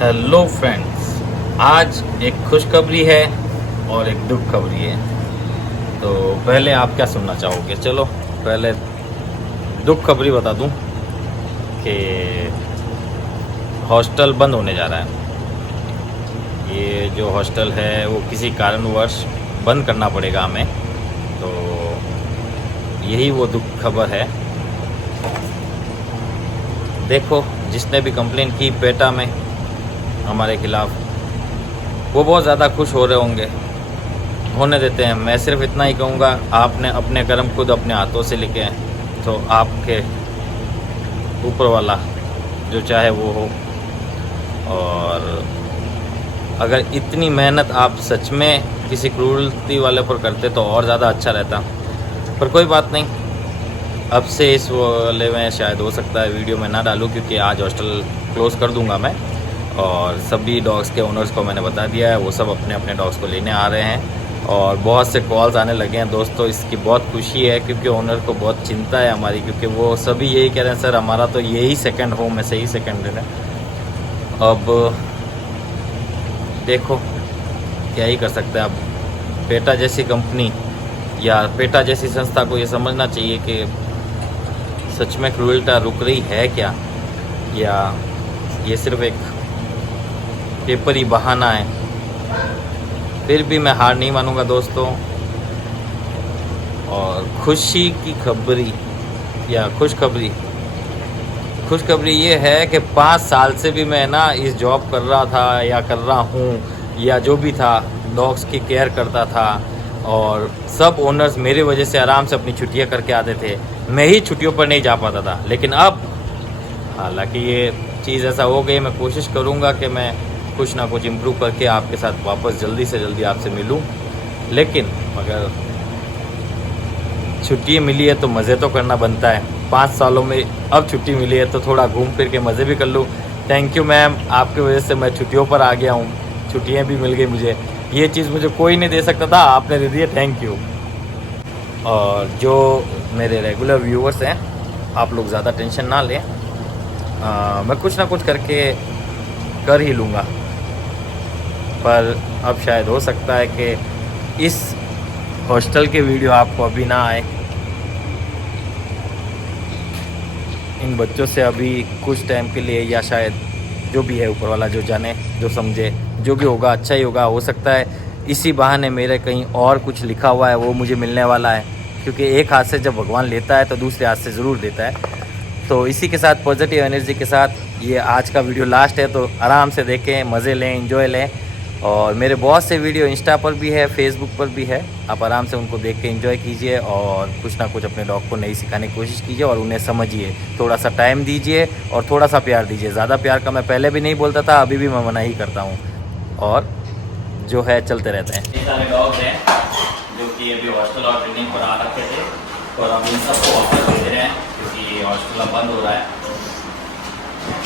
Hello friends, आज एक खुशखबरी है और एक दुख खबरी है। तो पहले आप क्या सुनना चाहोगे? चलो पहले दुख खबरी बता दूं कि हॉस्टल बंद होने जा रहा है। ये जो हॉस्टल है वो किसी कारणवश बंद करना पड़ेगा हमें। तो यही वो दुख खबर है। देखो, जिसने भी कंप्लेंट की पेटा में हमारे खिलाफ, वो बहुत ज़्यादा खुश हो रहे होंगे। होने देते हैं। मैं सिर्फ इतना ही कहूँगा, आपने अपने कर्म खुद अपने हाथों से लिखे हैं, तो आपके ऊपर वाला जो चाहे वो हो। और अगर इतनी मेहनत आप सच में किसी क्रूरती वाले पर करते तो और ज़्यादा अच्छा रहता। पर कोई बात नहीं, अब से इस वाले में शायद हो सकता है वीडियो में ना डालूँ, क्योंकि आज हॉस्टल क्लोज़ कर दूँगा मैं। और सभी डॉग्स के ओनर्स को मैंने बता दिया है, वो सब अपने अपने डॉग्स को लेने आ रहे हैं। और बहुत से कॉल्स आने लगे हैं दोस्तों, इसकी बहुत खुशी है, क्योंकि ओनर को बहुत चिंता है हमारी, क्योंकि वो सभी यही कह रहे हैं, सर हमारा तो यही सेकंड होम है, सही सेकंड है। अब देखो क्या ही कर सकते हैं। अब पेटा जैसी कंपनी या पेटा जैसी संस्था को ये समझना चाहिए कि सच में क्रूरता रुक रही है क्या, या ये सिर्फ एक पेपरी बहाना है। फिर भी मैं हार नहीं मानूंगा दोस्तों। और खुशी की खबरी या खुशखबरी ये है कि 5 साल से भी मैं ना इस जॉब कर रहा था या कर रहा हूँ, या जो भी था, डॉग्स की केयर करता था। और सब ओनर्स मेरी वजह से आराम से अपनी छुट्टियाँ करके आते थे। मैं ही छुट्टियों पर नहीं जा पाता था। लेकिन अब हालांकि ये चीज़ ऐसा हो गई, मैं कोशिश करूँगा कि मैं कुछ ना कुछ इम्प्रूव करके आपके साथ वापस जल्दी से जल्दी आपसे मिलूं। लेकिन अगर छुट्टी मिली है तो मज़े तो करना बनता है। 5 सालों में अब छुट्टी मिली है तो थोड़ा घूम फिर के मज़े भी कर लूँ। थैंक यू मैम, आपकी वजह से मैं छुट्टियों पर आ गया हूँ, छुट्टियाँ भी मिल गई मुझे। ये चीज़ मुझे कोई नहीं दे सकता था, आपने दे दी है, थैंक यू। और जो मेरे रेगुलर व्यूअर्स हैं, आप लोग ज़्यादा टेंशन ना लें, मैं कुछ ना कुछ करके कर ही लूँगा। पर अब शायद हो सकता है कि इस हॉस्टल के वीडियो आपको अभी ना आए। इन बच्चों से अभी कुछ टाइम के लिए, या शायद जो भी है ऊपर वाला जो जाने, जो समझे, जो भी होगा अच्छा ही होगा। हो सकता है इसी बहाने मेरे कहीं और कुछ लिखा हुआ है वो मुझे मिलने वाला है, क्योंकि एक हाथ से जब भगवान लेता है तो दूसरे हाथ से ज़रूर देता है। तो इसी के साथ पॉजिटिव एनर्जी के साथ ये आज का वीडियो लास्ट है, तो आराम से देखें, मज़े लें, एंजॉय लें। और मेरे बहुत से वीडियो इंस्टा पर भी है, फेसबुक पर भी है, आप आराम से उनको देख के एंजॉय कीजिए और कुछ ना कुछ अपने डॉग को नई सिखाने की कोशिश कीजिए और उन्हें समझिए। थोड़ा सा टाइम दीजिए और थोड़ा सा प्यार दीजिए। ज़्यादा प्यार का मैं पहले भी नहीं बोलता था, अभी भी मैं मना ही करता हूँ। और जो है चलते रहते हैं। ये सारे डॉग्स हैं जो कि अभी हॉस्टल और ट्रेनिंग पर आ रखे थे, और हम इन सबको वापस दे रहे हैं, क्योंकि हॉस्टल अब बंद हो रहा है।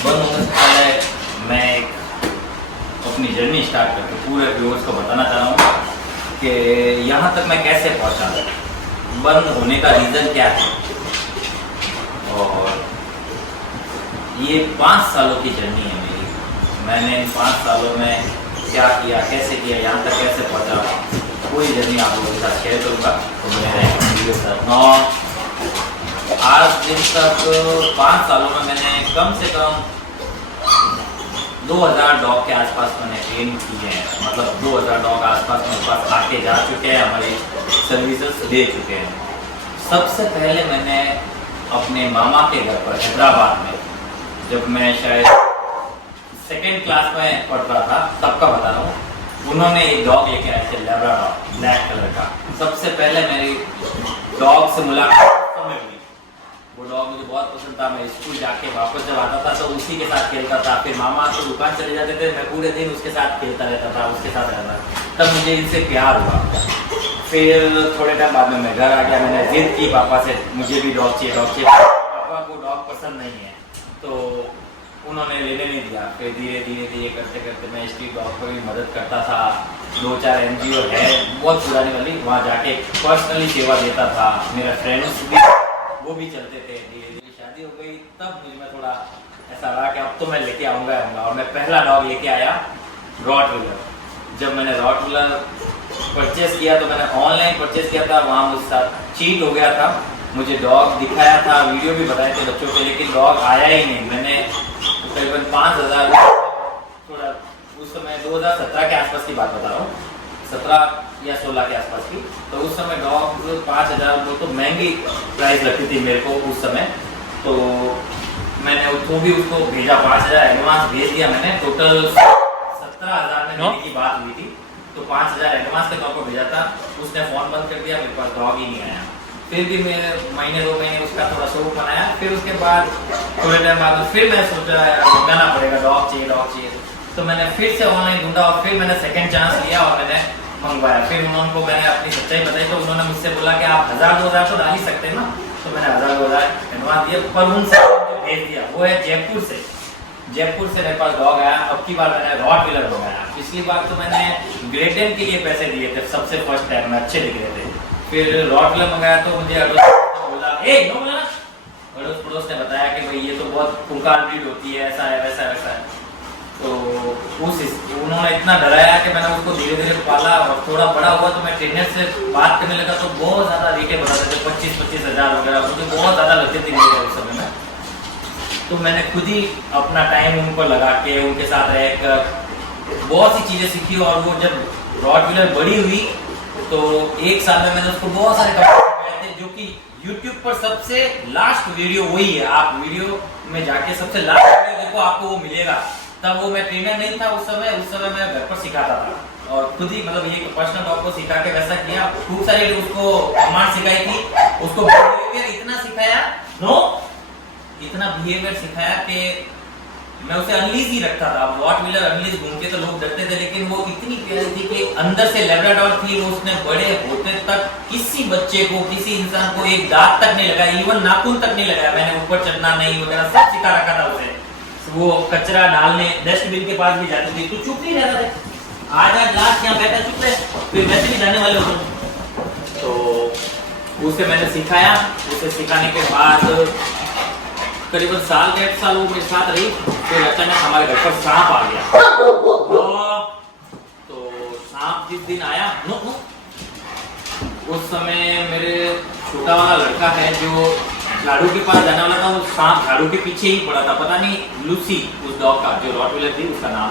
बंद होने से पहले मैं एक अपनी जर्नी स्टार्ट करके पूरे व्यूअर्स को बताना चाह रहा हूँ कि यहाँ तक मैं कैसे पहुँचा, बंद होने का रीज़न क्या है। और ये 5 सालों की जर्नी है मेरी। मैंने इन 5 सालों में क्या किया, कैसे किया, यहाँ तक कैसे पहुँचा, पूरी जर्नी आप लोगों के साथ शेयर करूँगा। तो मेरे वीडियो साथ आज दिन तक 5 सालों में मैंने कम से कम 2000 डॉग के आसपास मैंने ट्रेन किए हैं। मतलब 2000 डॉग आसपास मेरे पास आके जा चुके हैं, हमारी सर्विसेज दे चुके हैं। सबसे पहले मैंने अपने मामा के घर पर हैदराबाद में, जब मैं शायद 2nd क्लास में पढ़ रहा था, तब का बता रहा हूँ, उन्होंने एक डॉग लेके आए थे, लैब्राडोर, ब्लैक कलर का। सबसे पहले मेरी डॉग से मुलाकात में हुई। वो डॉग मुझे बहुत पसंद था। मैं स्कूल जाके वापस जब आता था तो उसी के साथ खेलता था। फिर मामा तो दुकान चले जाते थे, मैं पूरे दिन उसके साथ खेलता रहता था, उसके साथ रहता। तब मुझे इनसे प्यार हुआ। फिर थोड़े टाइम बाद में मैं घर आ गया। मैंने जिद की पापा से, मुझे भी डॉग चाहिए, डॉग चाहिए। पापा को डॉग पसंद नहीं है, तो उन्होंने लेने नहीं दिया। फिर धीरे धीरे करते करते मैं स्ट्रीट डॉग को भी मदद करता था। 2-4 NGO है बहुत पुरानी वाली, वहाँ जाके पर्सनली सेवा देता था। मेरा फ्रेंड्स भी वो भी चलते थे। धीरे धीरे शादी हो गई, तब मुझे मैं थोड़ा ऐसा रहा कि अब तो मैं लेके आऊँगा। और मैं पहला डॉग लेके आया रॉटविलर। जब मैंने रॉटविलर परचेस किया तो मैंने ऑनलाइन परचेस किया था, वहाँ मुझसे साथ चीट हो गया था। मुझे डॉग दिखाया था, वीडियो भी बताए थे बच्चों के, लेकिन डॉग आया ही नहीं। मैंने तकरीबन 5,000, थोड़ा उस समय 2017 के आसपास की बात बता रहा हूँ, 17 या 16 के आसपास की। तो उस समय डॉग 5,000 वो तो महंगी प्राइस लगती थी मेरे को उस समय। तो मैंने उसको भी उसको भेजा, 5,000 एडवांस भेज दिया मैंने। टोटल 17,000 में लेने की बात हुई थी, तो 5,000 एडवांस के तौर पर भेजा था। उसने फ़ोन बंद कर दिया, मेरे पास डॉग ही नहीं आया। फिर भी मैं महीने 2 महीने उसका थोड़ा शौक बनाया। फिर उसके बाद थोड़े टाइम बाद फिर मैं सोचा मंगाना पड़ेगा, डॉग चाहिए। तो मैंने फिर से ऑनलाइन ढूंढा और फिर मैंने सेकंड चांस लिया और मैंने मंगवाया। फिर उनको मैंने अपनी सच्चाई बताई, तो उन्होंने मुझसे बोला कि आप 1,000-2,000 तो डाल ही सकते हैं ना। तो मैंने 1,000-2,000 एडवांस दिए, पर उनसे भेज दिया। वो है जयपुर से मेरे पास डॉग आया। अब की बार मैंने रॉटविलर मंगाया। पिछली बार तो मैंने ग्रेटेन के लिए पैसे दिए थे, सबसे फर्स्ट टाइम में अच्छे दिख रहे थे। फिर रॉटविलर मंगाया तो मुझे अड़ोस पड़ोस ने बताया कि भाई ये तो बहुत खूंखार ब्रीड होती है, ऐसा है वैसा है। तो उन्होंने इतना डराया कि मैंने उसको धीरे धीरे पाला और थोड़ा बड़ा हुआ तो मैं ट्रेनर से बात करने लगा तो बहुत ज़्यादा रेटें बताते थे, 25-25 हज़ार वगैरह, मुझे बहुत ज़्यादा लगते थे मेरे उस समय में। तो मैंने खुद ही अपना टाइम उन पर लगा के उनके साथ रहकर बहुत सी चीज़ें सीखी। और वो जब रॉटविलर बड़ी हुई तो 1 साल में मैंने उसको बहुत सारे कपड़े पहनाए थे, जो कि YouTube पर सबसे लास्ट वीडियो वही है। आप वीडियो में जाके सबसे लास्ट वीडियो देखो, आपको वो मिलेगा। तब वो मैं ट्रेनर नहीं था उस समय मैं घर पर सिखाता था और खुद ही मतलब ये पर्सनल डॉग को सिखा के वैसा किया। खूब सारी उसको कमांड सिखाई थी, उसको बिहेवियर इतना बिहेवियर सिखाया कि मैं उसे अनलीज ही रखता था। रॉटविलर अनलीज घूमते तो लोग डरते थे, लेकिन वो इतनी प्यारी थी कि अंदर से लैब्राडोर थी। वो उसने बड़े होते तक किसी बच्चे को, किसी इंसान को एक दांत तक नहीं लगाया, इवन नाखून तक नहीं लगाया। मैंने ऊपर चढ़ना नहीं वगैरह सब सिखा रखा था उसे। वो कचरा डालने डस्टबिन के पास भी जाती थी तो चुप नहीं रहता था, आज लास्ट यहाँ बैठा चुप रहे, फिर वैसे भी जाने वाले होते। तो उसे मैंने सिखाया। उसे सिखाने के बाद करीबन 1.5 साल वो मेरे साथ रही। फिर अचानक हमारे घर पर सांप आ गया। तो सांप जिस दिन आया उस समय मेरे छोटा वाला लड़का है जो झाड़ू के पास जाने वाला था, वो सांप झाड़ू के पीछे ही पड़ा था। पता नहीं लूसी उस डॉग का जो रॉटविलर थी उसका नाम,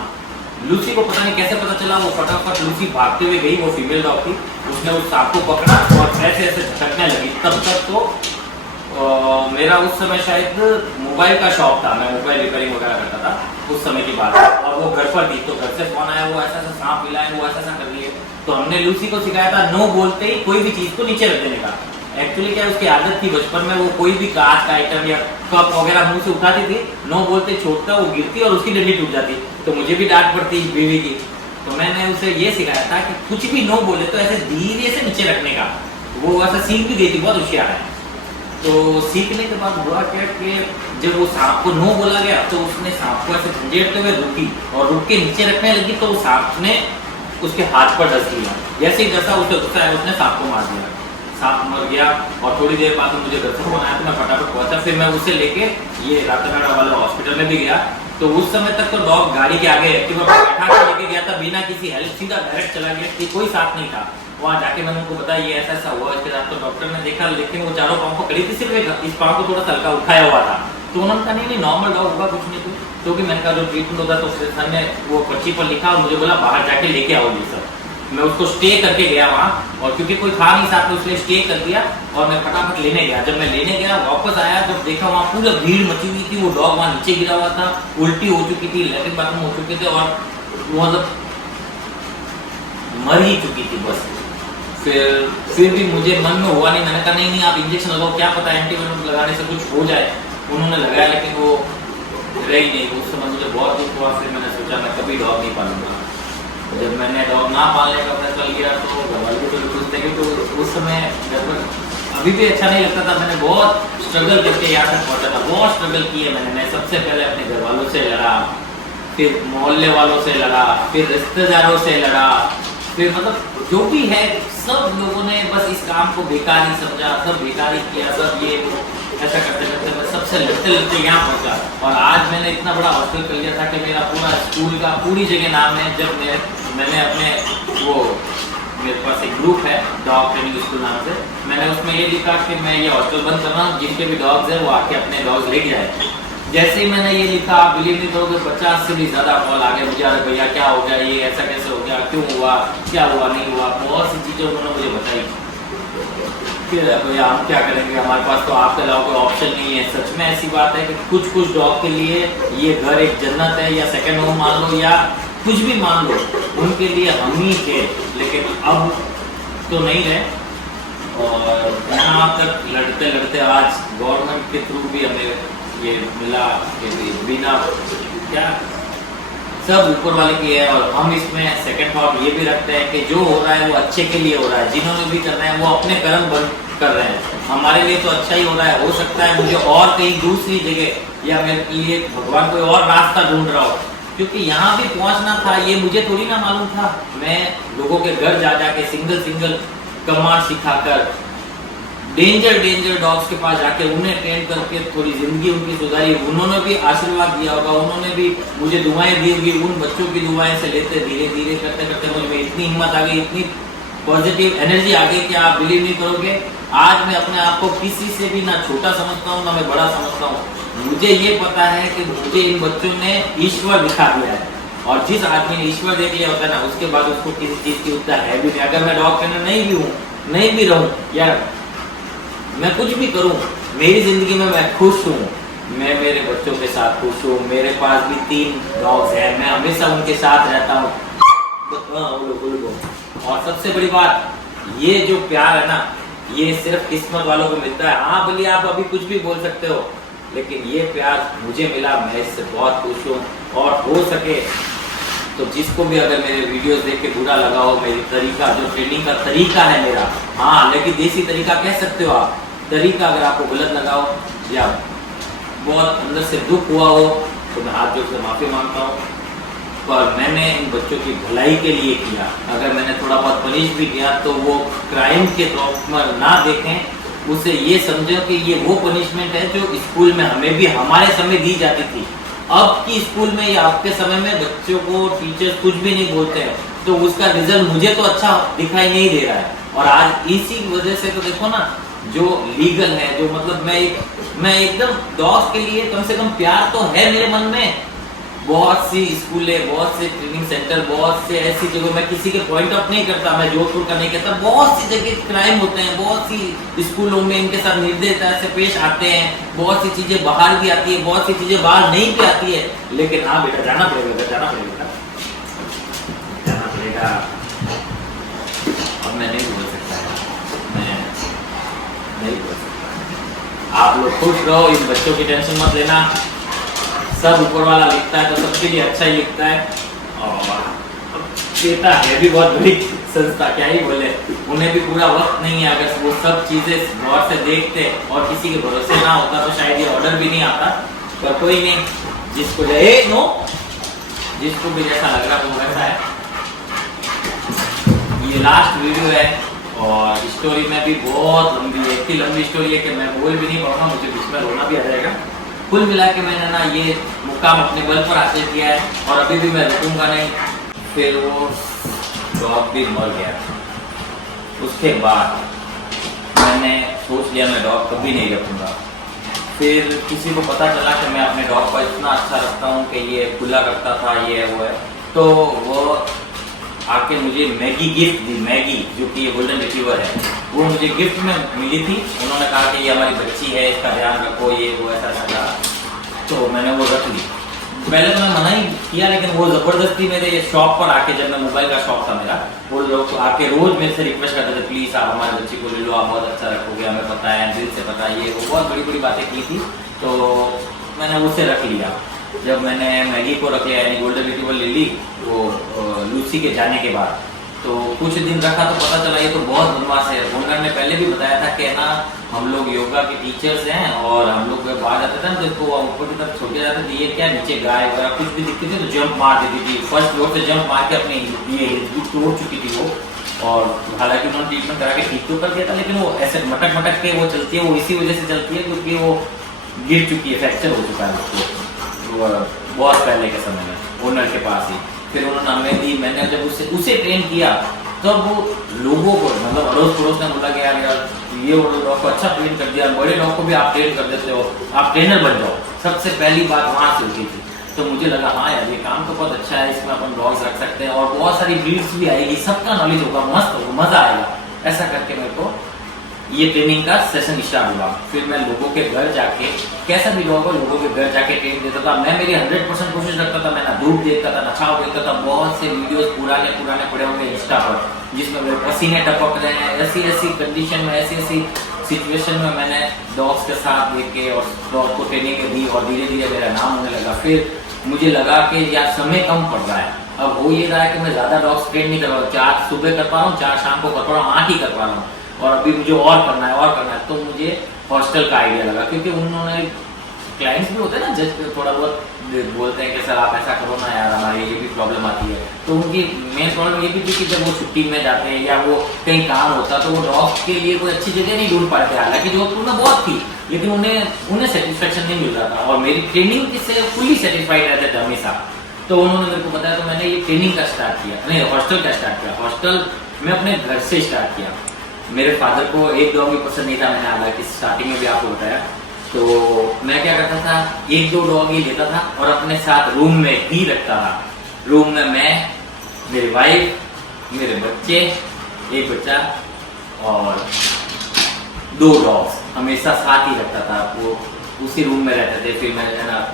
लूसी को पता नहीं कैसे पता चला। वो फटाफट लूसी भागते हुए गई, वो फीमेल डॉग थी। उसने उस सांप को पकड़ा और ऐसे झटकने लगी। तब तक तो मेरा उस समय शायद मोबाइल का शॉप था, मैं मोबाइल रिपेयरिंग वगैरह करता था उस समय की बात है। और वो घर पर थी तो घर से फोन आया, वो ऐसा सांप मिला है, वो ऐसा कर रही है। तो हमने लूसी को सिखाया था नो बोलते ही कोई भी चीज को नीचे रख देने का। एक्चुअली क्या उसकी आदत थी बचपन में, वो कोई भी कांच का आइटम या कप वगैरह मुंह से उठाती थी, नो बोलते छोड़ता, वो गिरती और उसकी डंडी टूट जाती। तो मुझे भी डांट पड़ती बीवी की। तो मैंने उसे ये सिखाया था कि कुछ भी नो बोले तो ऐसे धीरे से नीचे रखने का। वो ऐसा सीख भी गई थी, बहुत होशियार है। तो सीखने के बाद हुआ क्या कि जब वो सांप को नो बोला गया तो उसने सांप को ऐसे झंझेड़ते हुए रुकी और रुक के नीचे रखने लगी। तो सांप ने उसके हाथ पर डस लिया। जैसे ही डसा उसे गुस्सा आया, उसने सांप को मार दिया। सांप मर गया और थोड़ी देर बाद मुझे घर से फोन आया तो मैं फटाफट पहुंचा। फिर मैं उसे लेके ये रातानाडा वाले हॉस्पिटल में भी गया। तो उस समय तक तो डॉग गाड़ी के आगे एक्टिवा पर बैठा के लेके गया था बिना किसी हेल्प, सीधा डायरेक्ट चला गया कि कोई साथ नहीं था। वहाँ जाके मैंने उनको बताया ये ऐसा हुआ इसके साथ। तो डॉक्टर ने देखा, लेकिन वो चारों पाँव को खड़ी थी, सिर्फ इस पाँव को थोड़ा हल्का उठाया हुआ था। तो उन्होंने कहा नहीं नॉर्मल डॉग होगा, कुछ नहीं कुछ। क्योंकि मैंने कहा जो ट्रीटमेंट होता तो सर ने वो पर्ची पर लिखा और मुझे बोला बाहर जाके लेके आओ ये सब। मैं उसको स्टे करके गया वहाँ, और क्योंकि कोई था नहीं साथ में उसने स्टे कर दिया और मैं फटाफट लेने गया। जब मैं लेने गया वापस आया तो देखा वहाँ पूरा भीड़ मची हुई थी। वो डॉग वहाँ नीचे गिरा हुआ था, उल्टी हो चुकी थी, लैट्रिन बाथरूम हो चुके थे और मतलब मर ही चुकी थी बस। फिर भी मुझे मन में हुआ नहीं। मैंने कहा नहीं आप इंजेक्शन लगाओ, क्या पता एंटीबायोटिक लगाने से कुछ हो जाए। उन्होंने लगाया लेकिन वो रही नहीं। उस समय मुझे बहुत दुख हुआ। फिर मैंने सोचा मैं कभी डॉग नहीं पालूंगा। जब मैंने डॉग ना पालने का फैसला लिया तो घर वाले तो खुश थे, तो उस समय अभी भी अच्छा नहीं लगता था। मैंने बहुत स्ट्रगल करके यहाँ तक पहुँचा था, बहुत स्ट्रगल किए मैं सबसे पहले अपने घर वालों से लड़ा, फिर मोहल्ले वालों से लड़ा, फिर रिश्तेदारों से लड़ा, फिर मतलब जो भी है सब लोगों ने बस इस काम को बेकार ही समझा, सब बेकार ही किया, सब ये ऐसा करते करते मैं सबसे लड़ते लड़ते यहाँ पहुँचा। और आज मैंने इतना बड़ा हॉस्टल कर लिया था कि मेरा पूरा स्कूल का पूरी जगह नाम है। जब मैंने अपने वो मेरे पास एक ग्रुप है डॉग ट्रेनिंग स्कूल नाम से, मैंने उसमें ये लिखा कि मैं ये हॉस्टल बंद कर रहा हूँ, जिनके भी डॉग्स हैं वो आके अपने डॉग्स ले जाए। जैसे ही मैंने ये लिखा, आप बिलीव नहीं करोगे 50 से भी ज़्यादा कॉल आ गए मुझे, अरे भैया क्या हो गया, ये ऐसा कैसे हो गया, क्यों हुआ, क्या हुआ, नहीं हुआ, बहुत सी चीज़ें उन्होंने मुझे बताई। फिर भैया हम क्या करेंगे, हमारे पास तो आपके अलावा कोई ऑप्शन नहीं है। सच में ऐसी बात है कि कुछ डॉग के लिए ये घर एक जन्नत है, या सेकेंड होम मान लो या कुछ भी मान लो, उनके लिए हम ही थे। लेकिन अब तो नहीं रहे, और यहाँ तक लड़ते लड़ते आज गवर्नमेंट के थ्रू भी हमें ये मिला कि बिना क्या सब ऊपर वाले की है। और हम इसमें सेकंड थॉट ये भी रखते हैं कि जो हो रहा है वो अच्छे के लिए हो रहा है। जिन्होंने भी करना है वो अपने कर्म बंद कर रहे हैं, हमारे लिए तो अच्छा ही हो रहा है। हो सकता है मुझे और कहीं दूसरी जगह या मेरे लिए भगवान कोई और रास्ता ढूंढ रहा हो, क्योंकि यहाँ भी पहुँचना था ये मुझे थोड़ी ना मालूम था। मैं लोगों के घर जा जाके सिंगल कमांड सिखाकर डेंजर डॉग्स के पास जाके उन्हें ट्रेन करके थोड़ी जिंदगी उनकी सुधारी। उन्होंने भी आशीर्वाद दिया होगा, उन्होंने भी मुझे दुआएं दी होगी। उन बच्चों की दुआएं से लेते धीरे धीरे करते करते मुझे इतनी हिम्मत आ गई, इतनी पॉजिटिव एनर्जी आ गई कि आप बिलीव नहीं करोगे। आज मैं अपने आप को किसी से भी ना छोटा समझता हूँ ना मैं बड़ा समझता हूँ। मुझे ये पता है कि मुझे इन बच्चों ने ईश्वर दिखा दिया है, और जिस आदमी ने ईश्वर दे दिया होता है ना, उसके बाद उसको किसी चीज़ की उत्तर है भी नहीं। अगर मैं डॉग ट्रेनर नहीं भी हूँ, नहीं भी रहूँ, या मैं कुछ भी करूं, मेरी जिंदगी में मैं खुश हूँ, मैं मेरे बच्चों के साथ खुश हूँ। मेरे पास भी 3 डॉग्स हैं, मैं हमेशा उनके साथ रहता हूँ। और सबसे बड़ी बात, ये जो प्यार है ना, ये सिर्फ किस्मत वालों को मिलता है। हाँ भले आप अभी कुछ भी बोल सकते हो, लेकिन ये प्यार मुझे मिला, मैं इससे बहुत खुश हूँ। और हो सके तो जिसको भी अगर मेरे वीडियोस देख के बुरा लगा हो, मेरी तरीका जो ट्रेनिंग का तरीका है मेरा, हाँ लेकिन देसी तरीका कह सकते हो आप, तरीका अगर आपको गलत लगा हो या बहुत अंदर से दुख हुआ हो, तो मैं हाथ जोड़ से माफ़ी मांगता हूँ। पर मैंने इन बच्चों की भलाई के लिए किया। अगर मैंने थोड़ा बहुत पनिश भी किया तो वो क्राइम के तौर पर ना देखें, उसे ये समझो कि ये वो पनिशमेंट है जो स्कूल में हमें भी हमारे समय दी जाती थी। अब की स्कूल में या आपके समय में बच्चों को टीचर्स कुछ भी नहीं बोलते हैं, तो उसका रिजल्ट मुझे तो अच्छा दिखाई नहीं दे रहा है। और आज इसी वजह से तो देखो ना, जो लीगल है, जो मतलब मैं एकदम डॉग्स के लिए कम से कम प्यार तो है मेरे मन में। बहुत सी स्कूलें, बहुत से ट्रेनिंग सेंटर, बहुत से ऐसी जगह, मैं किसी के पॉइंट ऑफ नहीं करता, मैं जोधपुर का नहीं कहता, बहुत सी जगह क्राइम होते हैं, बहुत सी स्कूलों में इनके साथ निर्दयता से पेश आते हैं, बहुत सी चीजें बाहर भी आती है, बहुत सी चीजें बाहर नहीं भी आती है। लेकिन हाँ बेटा जाना पड़ेगा, जाना पड़ेगा। अब मैं नहीं बोल सकता, मैं नहीं बोल सकता। आप लोग खुश रहो, इन बच्चों की टेंशन मत लेना। सब ऊपर वाला लिखता है तो सबके लिए अच्छा ही लिखता है। और देता है भी बहुत बड़ी संस्था, क्या ही बोले, उन्हें भी पूरा वक्त नहीं है। अगर वो सब चीजें गौर से देखते और किसी के भरोसे ना होता तो शायद ये ऑर्डर भी नहीं आता। पर कोई नहीं, जिसको जिसको भी जैसा लग रहा वो वैसा है। ये लास्ट वीडियो है और स्टोरी में भी बहुत लंबी है, इतनी लंबी स्टोरी है कि मैं बोल भी नहीं पाऊंगा, मुझे बीच में रोना भी आ जाएगा। कुल मिला के मैंने ना ये मुकाम अपने बल पर हासिल किया है और अभी भी मैं रुकूंगा नहीं। फिर वो डॉग भी मर गया। उसके बाद मैंने सोच लिया मैं डॉग कभी नहीं रखूंगा। फिर किसी को पता चला कि मैं अपने डॉग को इतना अच्छा रखता हूँ कि ये खुला रखता था, ये वो है, तो वो आके मुझे मैगी गिफ्ट दी। मैगी जो कि ये गोल्डन रिट्रीवर है, वो मुझे गिफ्ट में मिली थी। उन्होंने कहा कि ये हमारी बच्ची है, इसका ध्यान रखो, ये वो ऐसा ऐसा। तो मैंने वो रख ली। पहले तो मैं मना ही किया, लेकिन वो ज़बरदस्ती मेरे शॉप पर आके, जब मैं मोबाइल का शॉप था मेरा, वो लोग आके रोज़ मेरे से रिक्वेस्ट करते थे, प्लीज़ आप हमारी बच्ची को ले लो, आप बहुत अच्छा रखोगे, हमें पता है, दिल से पता है। ये वो बहुत बड़ी बड़ी बातें की थी, तो मैंने उसे रख लिया। जब मैंने मैगी को रख लिया, यानी गोल्डन रिट्रीवर ले ली, वो लूसी के जाने के बाद, तो कुछ दिन रखा तो पता चला ये तो बहुत बदमाश है। ओनर ने पहले भी बताया था कि ना हम लोग योगा के टीचर्स हैं और हम लोग बाहर जाते थे ना, तो इसको ऊपर की तरफ छोटे जाते थे, ये क्या नीचे गाय वगैरह कुछ भी दिखती थी तो जंप मार देती थी, फर्स्ट फ्लोर से जंप मार के अपनी ये तोड़ चुकी थी वो। और हालांकि उन्होंने ट्रीटमेंट करा के ठीक तो कर दिया था, लेकिन वो ऐसे मटक मटक के वो चलती है, वो इसी वजह से चलती है क्योंकि वो गिर चुकी है, फ्रैक्चर हो चुका है उसको बहुत पहले के समय में ओनर के पास ही। फिर उन्होंने हमें दी, मैंने जब उसे ट्रेन किया तब वो लोगों को मतलब अड़ोस पड़ोस ने बोला कि यार ये डॉग को अच्छा ट्रेन कर दिया, बड़े डॉग को भी आप ट्रेन कर देते हो, आप ट्रेनर बन जाओ। सबसे पहली बात वहाँ से उठी थी। तो मुझे लगा हाँ यार ये काम तो बहुत अच्छा है, इसमें अपन डॉग्स रख सकते हैं और बहुत सारी ब्रीड्स भी आएगी, सबका नॉलेज होगा, मस्त होगा, मजा आएगा। ऐसा करके मेरे को ये ट्रेनिंग का सेशन स्टार्ट हुआ। फिर मैं लोगों के घर जाके, कैसा भी डॉग हो, लोगों के घर जाके ट्रेनिंग देता था। मैं मेरी 100% कोशिश रखता था, मैं ना धूप देखता था ना छाव देखता था। बहुत से वीडियोस पुराने पड़े होंगे इंस्टा पर जिसमें मेरे पसीने टपक रहे हैं, ऐसी कंडीशन में, ऐसी सिचुएशन में मैंने डॉग्स के साथ देख के और डॉग को ट्रेनिंग दी और धीरे धीरे मेरा नाम होने लगा। फिर मुझे लगा कि यार समय कम पड़ रहा है, अब हो ये रहा है कि मैं ज्यादा डॉग्स ट्रेन नहीं कर रहा हूँ, 4 सुबह कर पा रहा हूँ, 4 शाम को कर पा रहा हूँ, 8 ही कर पा रहा हूँ और अभी मुझे और करना है। तो मुझे हॉस्टल का आइडिया लगा क्योंकि उन्होंने क्लाइंट्स भी होते हैं ना, जज थोड़ा बहुत बोलते हैं कि सर आप ऐसा करो ना यार, हमारी ये भी प्रॉब्लम आती है। तो उनकी मेन प्रॉब्लम ये भी थी कि जब वो छुट्टी में जाते हैं या वो कहीं काम होता तो वो डॉग्स के लिए कोई अच्छी जगह नहीं ढूंढ पाते। हालांकि जोधपुर में बहुत थी लेकिन उन्हें सेटिस्फेक्शन नहीं मिल रहा था और मेरी ट्रेनिंग से फुल्ली सेटिस्फाइड रहते थे हमेशा। तो उन्होंने मेरे को बताया, तो मैंने ये ट्रेनिंग का स्टार्ट किया, नहीं हॉस्टल का स्टार्ट किया। हॉस्टल में अपने घर से स्टार्ट किया। मेरे फादर को एक डॉग भी पसंद नहीं था, मैंने हालांकि स्टार्टिंग में भी आपको बताया। तो मैं क्या करता था, 1-2 डॉग ही लेता था और अपने साथ रूम में ही रखता था। रूम में मैं, मेरी वाइफ, मेरे बच्चे, एक बच्चा और 2 डॉग्स हमेशा साथ ही रखता था। वो उसी रूम में रहते थे। फिर मैं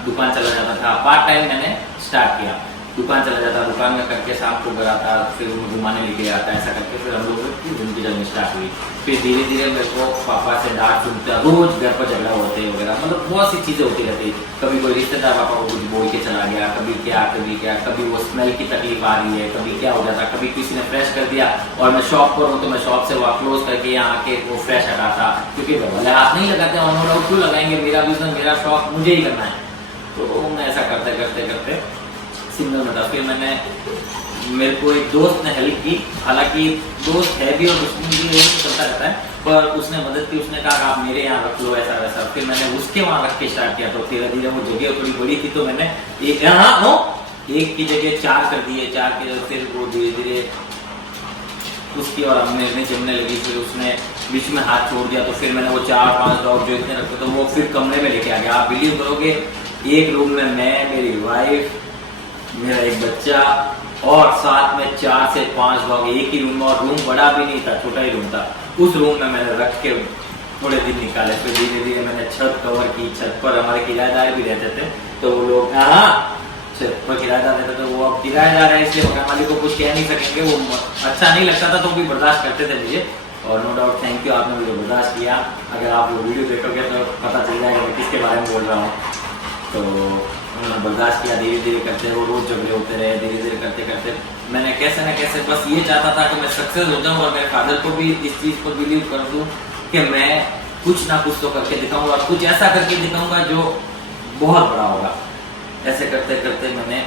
दुकान चला जाता था, पार्ट टाइम मैंने स्टार्ट किया। दुकान चला जाता, दुकान में करके शाम को घर आता, फिर उन्हें घुमाने लेके आता, ऐसा करके फिर हम लोगों की जिंदगी जर्नी स्टार्ट हुई। फिर धीरे धीरे मेरे को पापा से डांट सुनता, रोज घर पर झगड़ा होते वगैरह, मतलब बहुत सी चीज़ें होती रहती। कभी कोई रिश्तेदार पापा को कुछ बोल के चला गया, कभी क्या, कभी वो स्मेल की तकलीफ आ रही है, कभी क्या हो जाता, कभी किसी ने फ्रेश कर दिया और मैं शॉप पर हूँ तो मैं शॉप से वहाँ क्लोज करके यहाँ आके वो फ्रेश हटाता, क्योंकि घर वाले हाथ नहीं लगाते, ऑन क्यों लगाएंगे, मेरा बिजनेस, मेरा शौक मुझे ही करना है। तो मैं ऐसा करते करते सिंगल में था। फिर मेरे को एक दोस्त ने हेल्प की, हालांकि दोस्त है भी और दुश्मन भी है, चलता रहता है, पर उसने मदद की। उसने कहा आप मेरे यहाँ रख लो, ऐसा वैसा। फिर मैंने उसके वहाँ रख के स्टार्ट किया। तो धीरे धीरे वो जगह थोड़ी बड़ी थी तो मैंने एक की जगह 4 कर दिए, 4 के। फिर वो धीरे धीरे उसकी और हमने जमने लगी। फिर उसने बीच में हाथ छोड़ दिया। तो फिर मैंने वो 4-5 डॉग जो इतने रखते तो वो फिर कमरे में लेके आ गया। आप बिलीव करोगे, एक रूम में मैं, मेरी वाइफ, मेरा एक बच्चा और साथ में 4 से 5 डॉग एक ही रूम में। और रूम बड़ा भी नहीं था, छोटा ही रूम था। उस रूम में मैंने रख के थोड़े दिन निकाले। फिर धीरे धीरे मैंने छत कवर की। छत पर हमारे किराएदार भी रहते थे, तो वो लोग छत पर किराएदार रहते थे, वो अब किराएदार है इसलिए मकान मालिक को कुछ कह नहीं सकेंगे। वो अच्छा नहीं लगता था तो भी बर्दाश्त करते थे मुझे। और नो डाउट थैंक यू, आपने मुझे बर्दाश्त किया। अगर आप वो वीडियो देखोगे तो पता चल जाएगा मैं किसके बारे में बोल रहा हूँ। तो उन्होंने बर्दाश्त किया, धीरे धीरे करते वो रोज झगड़े होते रहे। धीरे धीरे करते करते मैंने कैसे न कैसे बस ये चाहता था कि मैं सक्सेस हो जाऊँ और मेरे फादर को भी इस चीज़ को बिलीव कर दूँ कि मैं कुछ ना कुछ तो करके दिखाऊंगा और कुछ ऐसा करके दिखाऊंगा जो बहुत बड़ा होगा। ऐसे करते करते मैंने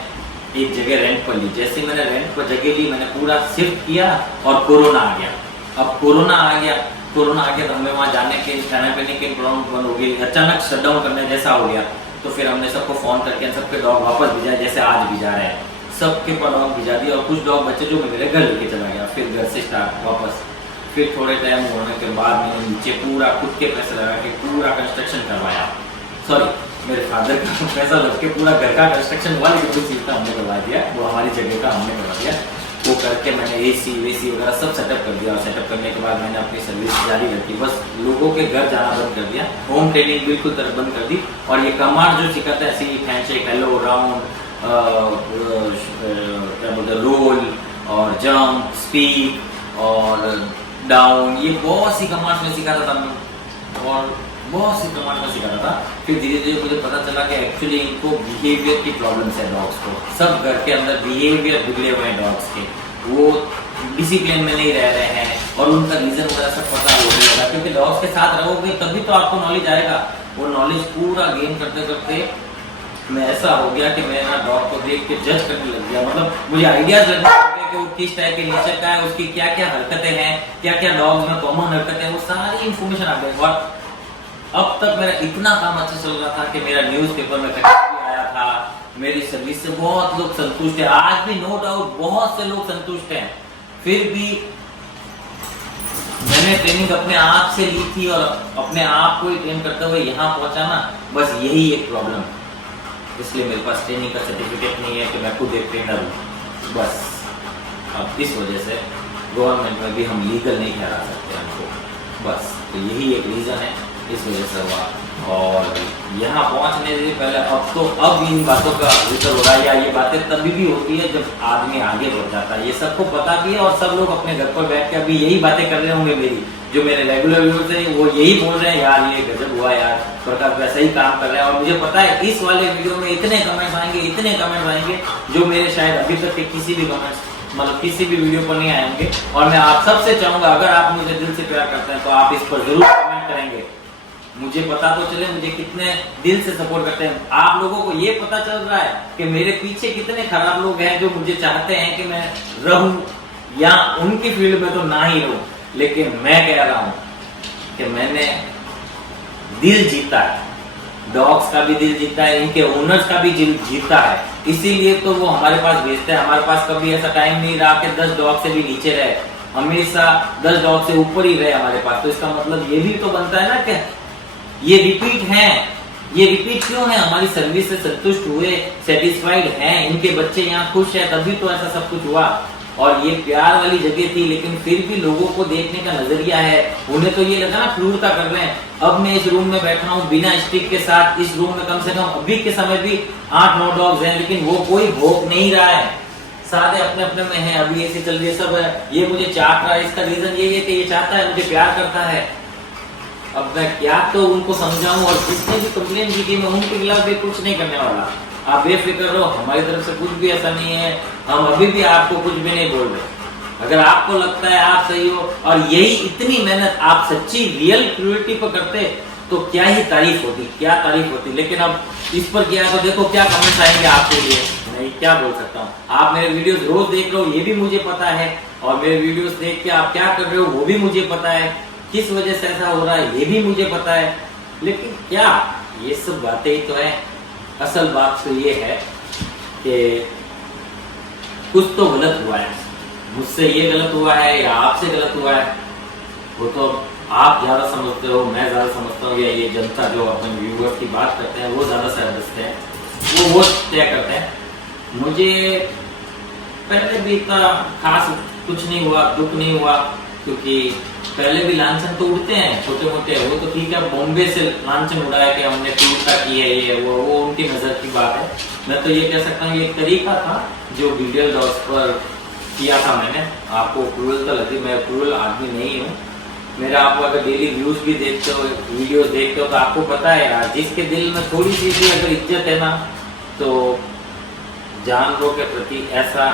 एक जगह रेंट पर ली। जैसे मैंने रेंट पर जगह ली, मैंने पूरा शिफ्ट किया और कोरोना आ गया। अब कोरोना आ गया तो हमें वहाँ जाने के, खाने पीने की प्रॉब्लम बंद हो गई, अचानक शटडाउन करने जैसा हो गया। तो फिर हमने सबको फोन करके सबके डॉग वापस भिजाए, जैसे आज भिजा रहे हैं। सबके पर डॉग भिजा दिया और कुछ डॉग बच्चे जो मैं मेरे घर लेके चला गया। फिर घर से स्टार्ट वापस। फिर थोड़े टाइम होने के बाद मैंने नीचे पूरा खुद के पैसे लगा के पूरा कंस्ट्रक्शन करवाया। सॉरी, मेरे फादर का पैसा लग के पूरा घर का कंस्ट्रक्शन वाली जो चीज़ का हमने करवा दिया, वो हमारी जगह का हमने करवा दिया। वो करके मैंने AC वेसी वगैरह सब सेटअप कर दिया। और सेटअप करने के बाद मैंने अपनी सर्विस जारी रखी। बस लोगों के घर जाना बंद कर दिया, होम ट्रेनिंग बिल्कुल तरह बंद कर दी। और ये कमांड जो सिखाते हैं, ऐसे ही हैंडशेक, हेलो, राउंड, क्या बोलते हैं, रोल और जंप, स्पीक और डाउन, ये बहुत सी कमांड्स में सिखाता था मैं और बहुत सी कमांड में सिखाता था। फिर धीरे धीरे मुझे पता चला कि एक्चुअली इनको बिहेवियर की प्रॉब्लम्स है डॉग्स को। सब घर के अंदर बिहेवियर बिगड़े हुए हैं डॉग्स के, वो डिसिप्लिन में नहीं रह रहे हैं और उनका रीजन वगैरह सब पता हो जाएगा। क्योंकि डॉग्स के साथ रहोगे तभी तो आपको नॉलेज आएगा। वो नॉलेज पूरा गेन करते करते मैं ऐसा हो गया कि मैं ना डॉग को देख के जज करने लग गया। मतलब मुझे आइडियाज लगने लग गए के वो किस टाइप के नेचर का है, उसकी क्या क्या हरकतें हैं, क्या क्या डॉग्स में कॉमन हरकतें हैं, वो सारी इन्फॉर्मेशन आ गई। और अब तक मेरा इतना काम अच्छा चल रहा था कि मेरा न्यूज़पेपर में भी आया था, मेरी सर्विस से बहुत लोग संतुष्ट है, आज भी नो डाउट बहुत से लोग संतुष्ट हैं। फिर भी मैंने ट्रेनिंग अपने आप से ली थी और अपने आप को ही ट्रेन करते हुए यहाँ पहुंचा ना, बस यही एक प्रॉब्लम है। इसलिए मेरे पास ट्रेनिंग का सर्टिफिकेट नहीं है कि मैं खुद एक ट्रेनर हूँ। बस अब इस वजह से गवर्नमेंट में भी हम लीगल नहीं ठहरा सकते हमको, बस तो यही एक रीज़न है, इस वजह से हुआ। और यहाँ पहुँचने से पहले अब इन बातों का जिक्र हो रहा है, या ये बातें तभी भी होती है जब आदमी आगे बढ़ जाता है। ये सबको पता भी है और सब लोग अपने घर पर बैठ के अभी यही बातें कर रहे होंगे मेरी, जो मेरे रेगुलर व्यूअर्स हैं वो यही बोल रहे हैं, यार ये गजब हुआ यार, प्रकाश वैसा ही काम कर रहा है। और मुझे पता है इस वाले वीडियो में इतने कमेंट्स आएंगे जो मेरे शायद अभी तक के किसी भी कमेंट्स मतलब किसी भी वीडियो पर नहीं आए होंगे। और मैं आप सबसे चाहूंगा, अगर आप मुझे दिल से प्यार करते हैं तो आप इस पर जरूर कमेंट करेंगे, मुझे पता तो चले मुझे कितने दिल से सपोर्ट करते हैं। आप लोगों को ये पता चल रहा है कि मेरे पीछे कितने खराब लोग हैं जो मुझे चाहते हैं कि मैं रहूं या उनकी फील्ड में तो ना ही रहूं, लेकिन मैं कह रहा हूं कि मैंने दिल जीता है, डॉग्स का भी दिल जीता है, इनके ओनर्स का भी दिल जीता है, इसीलिए तो वो हमारे पास भेजते हैं। हमारे पास कभी ऐसा टाइम नहीं रहा कि 10 डॉग से भी नीचे रहे, हमेशा 10 डॉग से ऊपर ही रहे हमारे पास। तो इसका मतलब ये भी तो बनता है ना कि ये रिपीट हैं। ये रिपीट क्यों है? हमारी सर्विस से संतुष्ट हुए, सेटिस्फाइड हैं, इनके बच्चे यहाँ खुश है, तभी तो ऐसा सब कुछ हुआ। और ये प्यार वाली जगह थी, लेकिन फिर भी लोगों को देखने का नजरिया है, उन्हें तो ये लगा ना क्रूरता कर रहे हैं। अब मैं इस रूम में बैठा हूँ बिना स्टिक के साथ, इस रूम में कम से कम अभी के समय भी 8-9 डॉग्स हैं, लेकिन वो कोई भौंक नहीं रहा है, सारे अपने अपने में हैं। अभी ऐसे चल रही है सब है, ये मुझे चाहता है, इसका रीजन ये है कि ये चाहता है, मुझे प्यार करता है। अब मैं क्या तो उनको समझाऊं, और जिसने भी कंप्लेन की थी मैं उनके खिलाफ भी कुछ नहीं करने वाला। आप बेफिक्र रहो, हमारी तरफ से कुछ भी ऐसा नहीं है, हम अभी भी आपको कुछ भी नहीं बोल रहे। अगर आपको लगता है आप सही हो और यही इतनी मेहनत आप सच्ची रियल क्रूरटी पर करते तो क्या ही तारीफ होती, क्या तारीफ होती। लेकिन अब इस पर किया तो देखो क्या कमेंट्स आएंगे आपके लिए, मैं क्या बोल सकता हूँ। आप मेरे वीडियोस रोज देख रहे हो ये भी मुझे पता है, और मेरे वीडियोस देख के आप क्या कर रहे हो वो भी मुझे पता है, किस वजह से ऐसा हो रहा है ये भी मुझे पता है। लेकिन क्या ये सब बातें ही तो है, असल बात तो ये है कि कुछ तो गलत हुआ है, मुझसे ये गलत हुआ है या आपसे गलत हुआ है, वो तो आप ज्यादा समझते हो, मैं ज्यादा समझता हूँ, या ये जनता जो अपने व्यूअर्स की बात करते हैं वो ज्यादा समझते हैं, वो तय करते हैं। मुझे पहले भी इतना खास कुछ नहीं हुआ, दुख नहीं हुआ, क्योंकि पहले भी लांछन तो उड़ते हैं छोटे मोटे, वो तो ठीक है, बॉम्बे से लांछन उड़ाया कि हमने क्रूरता की है, ये वो उनकी नजर की बात है। मैं तो ये कह सकता हूँ ये एक तरीका था जो वीडियो डॉग्स पर किया था मैंने। आपको क्रूरल तो लगी, मैं क्रूरल आदमी नहीं हूँ। मेरा आप अगर डेली व्यूज भी देखते हो, वीडियोस देखते हो, तो आपको पता है यार, जिसके दिल में थोड़ी सी भी अगर इज्जत है ना तो जानवरों के प्रति ऐसा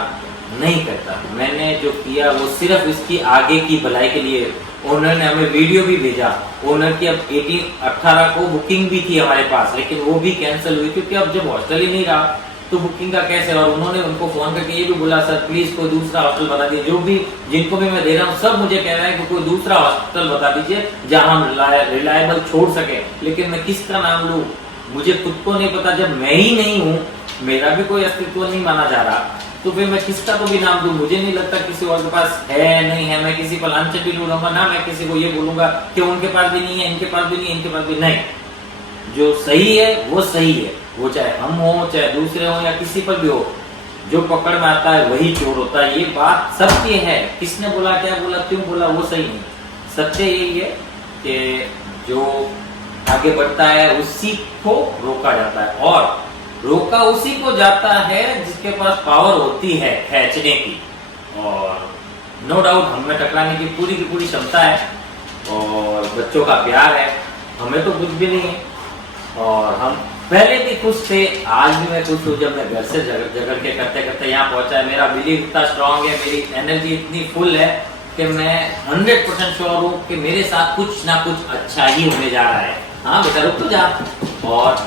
नहीं करता। मैंने जो किया वो सिर्फ इसकी आगे की भलाई के लिए। ओनर ने हमें वीडियो भी भेजा, ओनर की अब 18 को बुकिंग भी थी हमारे पास, लेकिन वो भी कैंसिल हुई, क्योंकि अब जब हॉस्टल ही नहीं रहा तो बुकिंग का कैसे। और उन्होंने उनको फोन करके ये भी बोला, सर प्लीज कोई दूसरा हॉस्टल बता दीजिए। जो भी जिनको भी मैं दे रहा हूँ सब मुझे कह रहे हैं कि कोई दूसरा हॉस्टल बता दीजिए जहां हम रिलायबल छोड़ सके। लेकिन मैं किसका नाम लूं, मुझे खुद को नहीं पता। जब मैं ही नहीं हूँ, मेरा भी कोई अस्तित्व नहीं माना जा रहा, तो फिर मैं किसका तो भी नाम दूं। मुझे नहीं लगता किसी और के पास है, नहीं है। मैं किसी पर लांछन भी लूंगा ना, मैं किसी को ये बोलूंगा कि उनके पास भी नहीं है, इनके पास भी नहीं है, इनके पास भी नहीं। जो सही है वो सही है, वो चाहे हम हो चाहे दूसरे हो या किसी पर भी हो, जो पकड़ में आता है वही चोर होता है। ये बात सत्य है, किसने बोला, क्या बोला, क्यों बोला, वो सही नहीं। सत्य यही है कि जो आगे बढ़ता है उसी को रोका जाता है, और रोका उसी को जाता है जिसके पास पावर होती है खींचने की। और नो डाउट हमें टकराने की पूरी क्षमता है, और बच्चों का प्यार है, हमें तो कुछ भी नहीं है। और हम पहले भी खुश थे, आज भी मैं खुश हूँ जब मैं घर से झगड़ के करते करते यहाँ पहुंचा है। मेरा बिलीव इतना स्ट्रांग है, मेरी एनर्जी इतनी फुल है कि मैं 100% श्योर हूँ कि मेरे साथ कुछ ना कुछ अच्छा ही होने जा रहा है। हाँ बेटा रुक तो जा। और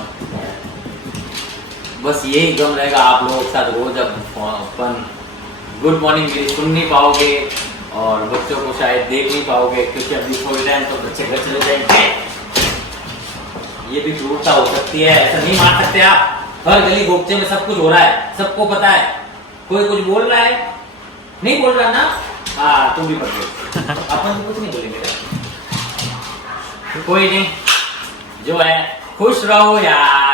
बस यही गम रहेगा आप लोगों के साथ रोज अपन गुड मॉर्निंग मेरी सुन नहीं पाओगे और बच्चों को शायद देख नहीं पाओगे, क्योंकि अभी थोड़ी टाइम तो बच्चे घर चले जाएंगे। ये भी क्रूरता हो सकती है, ऐसा नहीं मान सकते आप। हर गली गोपचे में सब कुछ हो रहा है, सबको पता है। कोई कुछ बोल रहा है, नहीं बोल रहा ना? हाँ तुम भी पकड़ो। अपन तो कुछ नहीं बोलेंगे, कोई नहीं, जो है खुश रहो यार।